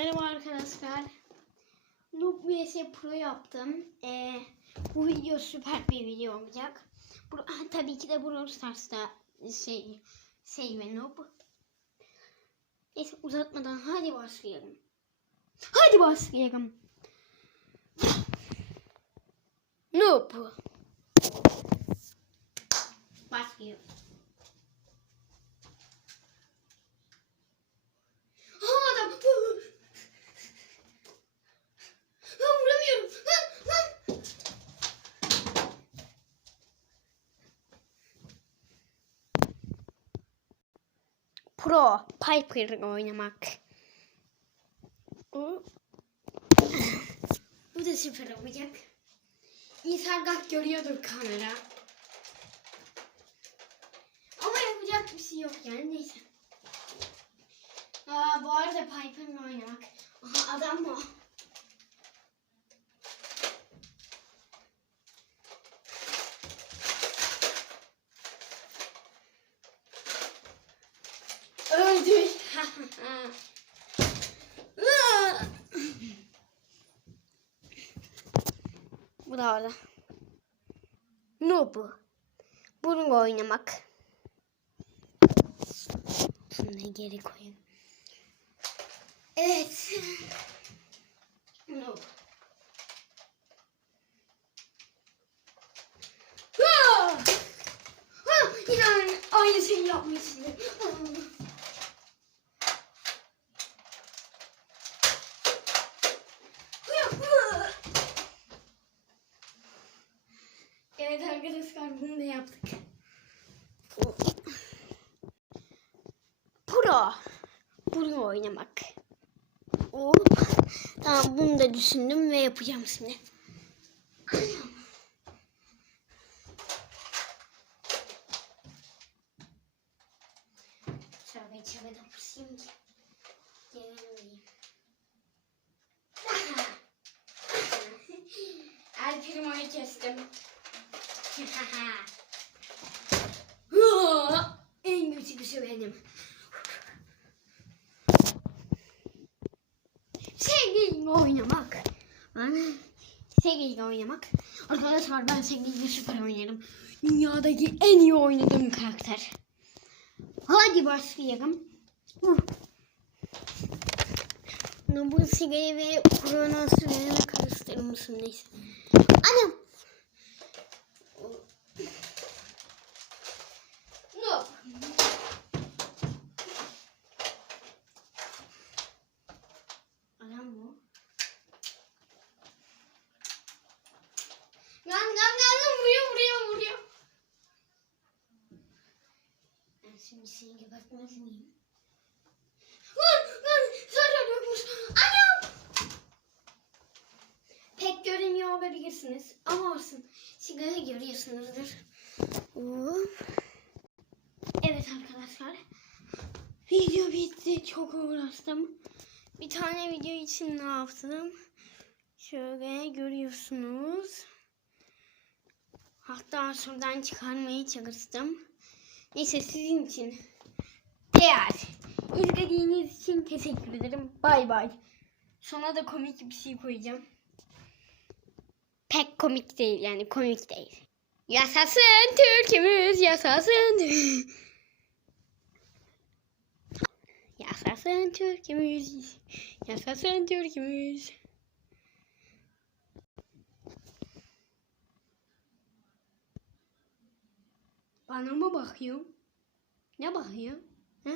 Merhaba arkadaşlar. Noob vs Pro yaptım. Ee, bu video süper bir video olacak. Bu, tabii ki de Brawl Stars'ta şey, şey ve Noob. Neyse uzatmadan hadi başlayalım. Hadi başlayalım. Noob. Başlıyoruz. Aa, adam. Ha, vuramıyorum. Lan, lan. Pro Piper oynamak. Bu da süper olacak. Gak görüyordur kamera. Ama yapacak bir şey yok yani neyse. Aa, bu arada Piper'la oynamak. Aha adam mı? Öldü. bu. Ne bu? Bununla oynamak. Şunu geri koyayım. Evet. Yine aynı, aynı şeyi yapmışsın. Evet arkadaşlar bunu da yaptık. Pro. Bunu oynamak. Hop. Tamam bunu da düşündüm ve yapacağım şimdi. Şöyle içeri de pusayım ki. En güçlüsü benim. Sevgilimle oynamak. Ben sevgilimle oynamak. Arkadaşlar ben sevgilimle süper oynarım. Dünyadaki en iyi oynadığım karakter. Hadi başlayalım. Bu sigarayı ve korona süreni karıştırmışım neyse. Anam. No. Adam bu. Lan lan lan lan vuruyor vuruyor vuruyor. Ben şimdi seni gebertmez miyim? Lan lan zaten yokmuş. Anam! Pek görünüyor olabilirsiniz ama olsun. Sigara görüyorsunuzdur. Evet arkadaşlar. Video bitti. Çok uğraştım. Bir tane video için ne yaptım? Şöyle görüyorsunuz. Hatta şuradan çıkarmaya çalıştım. Neyse sizin için. Değer. İzlediğiniz için teşekkür ederim. Bay bay. Sona da komik bir şey koyacağım. Pek komik değil yani komik değil. Yasasın Türk'ümüz yasasın. Yasasın Türk'ümüz. Yasasın Türk'ümüz. Bana mı bakıyorsun? Ne bakıyorsun? Ha?